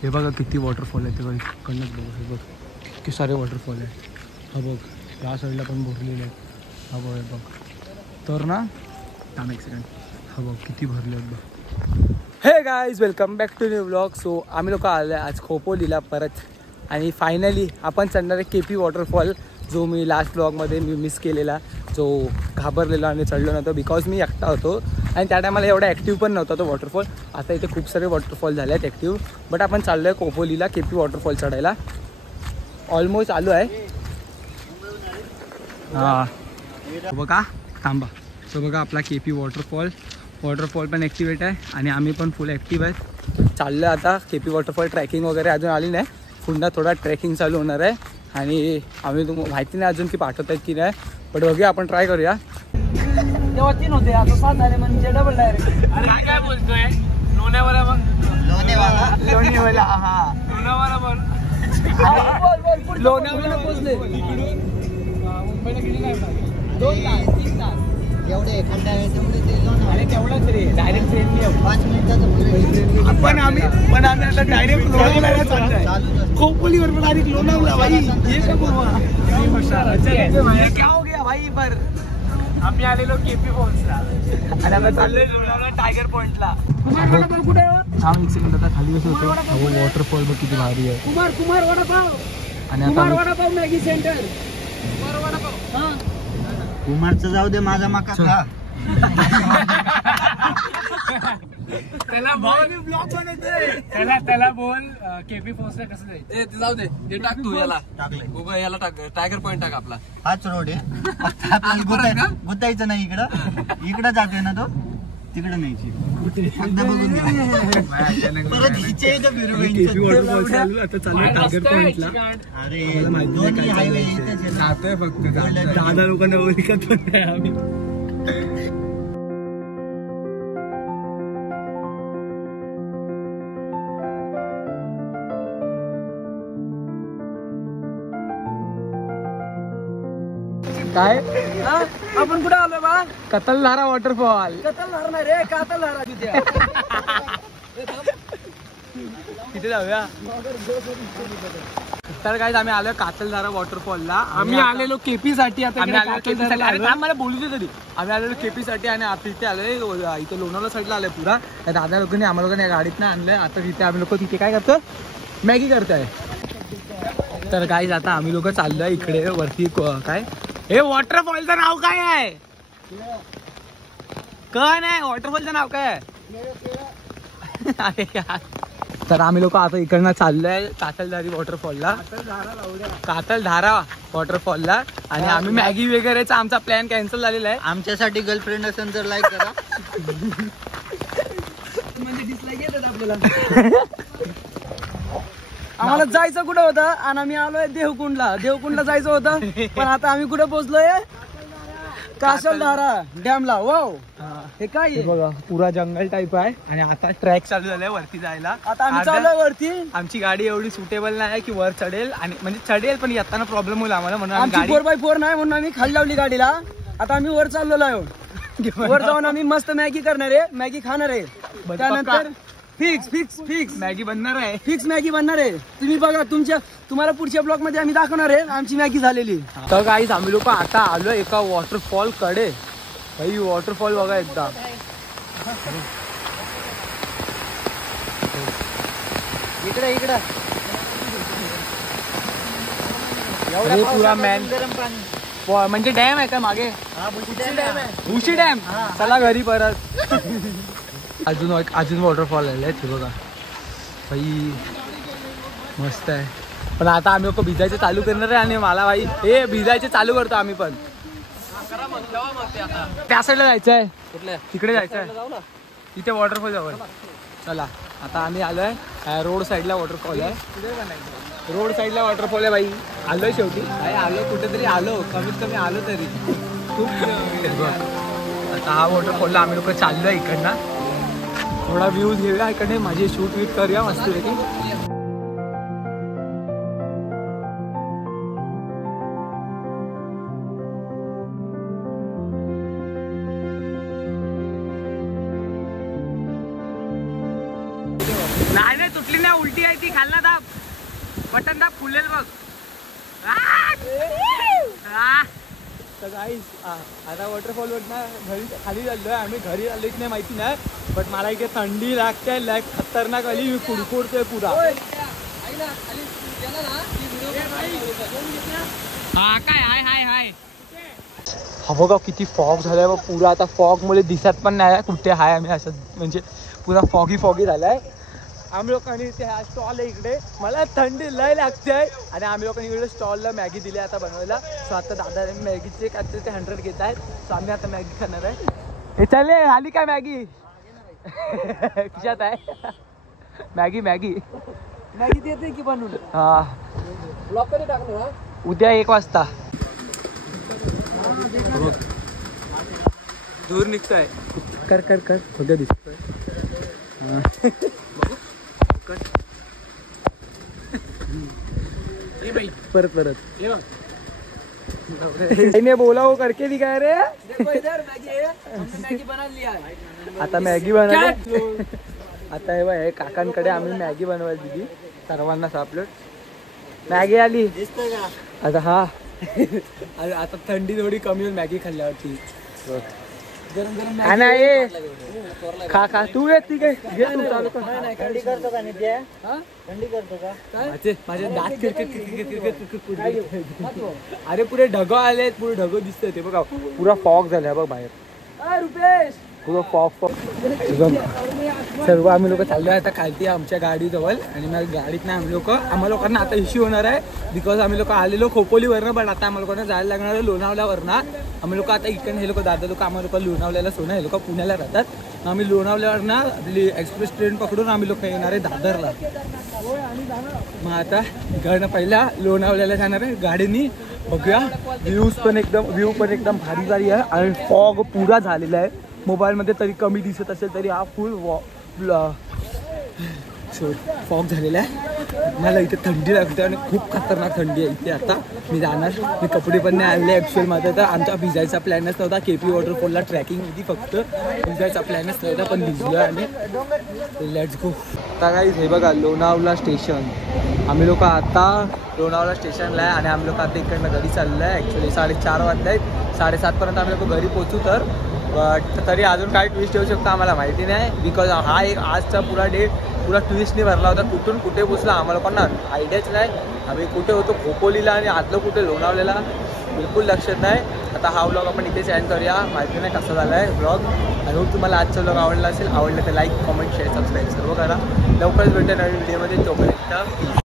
हे बघा किती वॉटरफॉल आहे ते बघ, कन्नड बघ, हे बघ किती सारे वॉटरफॉल आहे. हा बघ या साईडला पण भरलेले आहेत. हा बघ हे बघ तर ना थांब एक सेकंड. हा बघ किती भरले आहेत बघ. Hey guys welcome back to new blog. So आम्ही लोक आले आज खोपोलीला परत आणि फायनली आपण चढणार आहे KP वॉटरफॉल, जो मी लास्ट ब्लॉगमध्ये मी मिस केलेला, जो घाबरलेला आणि चढलो नव्हतं बिकॉज मी एकटा होतो आणि त्या टायमाला एवढा ॲक्टिव्ह पण नव्हता तो वॉटरफॉल. आता इथे खूप सारे वॉटरफॉल झाले आहेत ॲक्टिव्ह, बट आपण चाललो आहे खोपोलीला KP वॉटरफॉल चढायला. ऑलमोस्ट आलो आहे. हां बघा थांबा. सो बघा आपला KP वॉटरफॉल पण ॲक्टिवेट आहे आणि आम्ही पण फुल ॲक्टिव्ह आहेत. चाललं आहे आता KP वॉटरफॉल. ट्रॅकिंग वगैरे अजून आली नाही, पुन्हा थोडा ट्रेकिंग चालू होणार आहे आणि आम्ही तुम्हाला माहिती नाही अजून की पाठवत आहेत की नाही, बट बघूया आपण ट्राय करूया. तेव्हा 3 होते, आता 7 झाले म्हणजे डबल डायरेक्ट. अरे काय बोलतोय लोण्यावाला मग लोणेवाला हा लोणावाला बोल. बोल लोणावळा पोहोचले. मुंबईला किती टाइम लागला? 2 तास 3 तास एवढे खड्डा आहे तेवढे ते लोणावळा. अरे तेवढाच रे, डायरेक्ट ट्रेन नाही 5 मिनिटाचं. आपण आम्ही आता डायरेक्ट लोणावळ्याला चाललोय. खोपोलीवर पण डायरेक्ट लोणावळा भाई. ये क्या बोलवा ये क्या हो गया भाई. पर आम्ही आलेलो KP फॉल्सला आणि आता चाललोय लोणावळा टायगर पॉइंटला. कुठे थांब एक सेकंड. आता खाली कसं होतं. हो वॉटरफॉल बघ किती भारी आहे. कुमार वडापाव आणि आता वडापाव मॅगी सेंटर. कुमार वडापाव. हां कुमारचं जाऊ दे, माझा माका खा. त्याला बोल ब्लॉग बनवतोय. त्याला बोल KP फॉल्सला कसं जायचं. ए ते जाऊ दे, ते टाक तू याला टाकले उगा याला टाक, टायगर पॉइंट टाक आपला. हाच रोड आहे. आपल्याला गुतायचं नाही. इकडं जाते ना तो, तिकडं न्यायची. एकदा बघून घे. परत हिच्या इथं फिरू. KP वॉटरफॉल चालू आता चालू टायगर पॉइंटला. अरे माहिती दोन्ही काय हायवे चाललंय इथंच आहे. जातोय फक्त दादा लोकांना ओळखत पण नाही आम्ही. काय आपण कुठे आलोय बा? कतलधारा वॉटरफॉल. कतलधारा नाही रे, कातलधारा तिथे. तिथे जाऊया. तर काय आम्ही आलोय कातलधारा वॉटरफॉलला. आम्ही आलेलो KP साठी. आता आम्ही आलेलो KP साठी. अरे थांब मला बोलू दे तरी. आम्ही आलेलो KP साठी आणि आता इथे आलोय. इथे लोणावळा साईडला आलोय पुरा. दादा लोकांनी आम्हाला लोकांनी गाडीत नाही आणलंय. आता तिथे आम्ही लोक तिथे काय करतो, मॅगी करताय. तर काय आता आम्ही लोक चाललोय इकडे वरती. काय हे वॉटरफॉलचं नाव काय आहे? काय नाही वॉटरफॉलचं नाव काय आहे? अरे यार. तर आम्ही लोक आता इकडनं चाललोय कातलधारी वॉटरफॉलला. कातलधारा वॉटरफॉलला आणि आम्ही मॅगी वगैरेचा आमचा प्लॅन कॅन्सल झालेला आहे. आमच्यासाठी गर्लफ्रेंड असेल तर लाईक करा. म्हणजे डिसलाईक येतात आपल्याला. आम्हाला जायचं कुठं होतं आणि आम्ही आलोय देवकुंडला जायचं होतं, पण आता आम्ही कुठे पोहोचलोय? कातलधारा डॅमला. वाव हे काय आहे? बघा पुरा जंगल टाईप आहे आणि आता ट्रॅक चालू झालाय वरती जायला. आता आम्ही चाललोय वरती. आमची गाडी एवढी सुटेबल नाही की वर चढेल आणि म्हणजे चढेल पण येताना प्रॉब्लेम होईल आम्हाला, म्हणून आम्ही आमची 4x4 नाही म्हणून आम्ही खाली लावली गाडीला. आता आम्ही वर चाललेलो आहे. वर जाऊन आम्ही मस्त मॅगी करणार आहे, मॅगी खाणार आहे. त्यानंतर फिक्स मॅगी बनणार आहे. फिक्स मॅगी बनणार आहे. तुम्ही बघा, तुम्हाला पुढच्या ब्लॉक मध्ये आम्ही दाखवणार आहे आमची मॅगी झालेली. तर गाईज आम्ही लोक आता आलो एका वॉटरफॉल कडे. भाई वॉटरफॉल बघा एकदा. इकडे अरे पुरा मॅन म्हणजे डॅम आहे का मागे? भुशी डॅम. चला घरी परत. अजून वॉटरफॉल आले ते बघा. भाई मस्त आहे. पण आता आम्ही लोक भिजायचे चालू करणार आहे आणि मला भाई हे भिजायचे चालू करतो आम्ही पण. त्या साईडला जायचं आहे. कुठल्या तिकडे जायचं आहे. तिथे वॉटरफॉल जवळ. चला आता आम्ही आलोय रोड साईडला वॉटरफॉल आहे. रोड साईडला वॉटरफॉल आहे भाई. आलोय शेवटी. आलो कुठेतरी आलो, कमीत कमी आलो तरी. खूप आता हा वॉटरफॉलला आम्ही लोक चाललोय इकडनं. थोडा व्ह्यूज घेऊया इकडे, माझे शूट वीट करूया मस्तपैकी. नाही तुटली नाही, उलटी आहे ती. मॅगी खाल्ला दाब बटन दाब फुलेल बघ. तर गाईस आता वॉटरफॉल वर ना घरी खाली चाललोय आम्ही. घरी आले की नाही माहिती नाही, बट मला इथे थंडी लागते लाईक खतरनाक आली. मी कुडकुडतोय पुरा. हा काय हाय हाय हाय. हा बघा किती फॉग झालाय बघ पुरा. आता फॉग मुळे दिसत पण नाही कुठे हाय आम्ही. असं म्हणजे पुरा फॉगी झालाय. आम्ही लोकांनी इथे हा स्टॉल आहे इकडे. मला थंडी लय लागते आणि आम्ही लोकांनी इकडे स्टॉलला मॅगी दिली आता बनवायला. सो आता दादा मॅगीचे काय ते 100 घेत आहेत. सो आम्ही आता मॅगी खाणार आहे. हे चालले आली काय मॅगी खिशात आहे. मॅगी देते की बनवून. हा ब्लॉक कधी टाकलो ना उद्या 1 वाजता. दूर निघतोय. कर कर कर सगळं दिसतोय. परत बोला वो करके दिखाय रे. आता मॅगी बनवली. आता हे बघ काकांकडे आम्ही मॅगी बनवायला दिली सर्वांना सापडत. मॅगी आली आता. हा आता थंडी थोडी कमी होईल मॅगी खाल्ल्यावरती. खा तू येते काय थंडी करतो का नित्या? थंडी करतो का? माझे दात किरकिर. अरे पुरे ढग आले. पुरे ढग दिसतंय ते बघा. पुरा फॉग झालाय बघ बाहेर. रुपेश पुरा फॉग सर्व आम्ही लोक चाललोय आता खालती आमच्या गाडीजवळ. आणि मग गाडीत नाही आम्हा लोकांना आता इश्यू होणार आहे. बिकॉज आम्ही लोक आलेलो खोपोलीवरनं, बट आता आम्हाला लोकांना जायला लागणार आहे लोणावल्यावरनं. आम्ही लोक आता इकडे हे लोक दादा लोक आम्हाला लोक लोणावल्याला सोना हे लोक पुण्याला राहतात. आम्ही लोणावल्यावरनं आपली एक्सप्रेस ट्रेन पकडून आम्ही लोक येणार आहे दादरला. मग आता इकडनं पहिला लोणावल्याला जाणार आहे गाडीनी. बघूया व्ह्यू पण एकदम भारी आहे. आणि फॉग पुरा झालेला आहे. मोबाईलमध्ये तरी कमी दिसत असेल तरी हा फुल फॉग झालेला आहे. मला इथे थंडी लागते आणि खूप खतरनाक थंडी आहे इथे. आता मी जाणार. मी कपडे पण नाही आणले ॲक्च्युअल माझा. तर आमचा भिजायचा प्लॅनच नव्हता. KP वॉटरफॉलला ट्रॅकिंग होती फक्त. भिजायचा प्लॅनच नव्हता पण भिजलो आणि लेट्स गो. आता काही हे बघा लोणावळा स्टेशन. आम्ही लोक आता लोणावळा स्टेशनला आहे आणि आम्ही लोक आता इकडनं घरी चाललो आहे. ॲक्च्युली 4:30 वाजले आहेत. 7:30पर्यंत आम्ही लोक घरी पोहोचू. तर बट तरी अजून काय ट्विस्ट येऊ शकतो आम्हाला माहिती नाही. बिकॉज हा एक आजचा पुरा डे पुरा ट्विस्टने भरला होता. कुठून कुठे पोचला आम्हाला पण आयडियाच नाही. आम्ही कुठे होतो खोपोलीला आणि आतलं कुठे लोणावलेला बिलकुल लक्षात नाही. आता हा व्लॉग आपण इथेच एंड करूया. माहिती नाही कसा झाला आहे व्लॉग. आय होप तुम्हाला आजचा व्लॉग आवडला असेल. आवडलं तर लाईक कमेंट शेअर सबस्क्राईब सर्व करा. लवकरच भेटूया नवीन व्हिडिओमध्ये. तोपर्यंत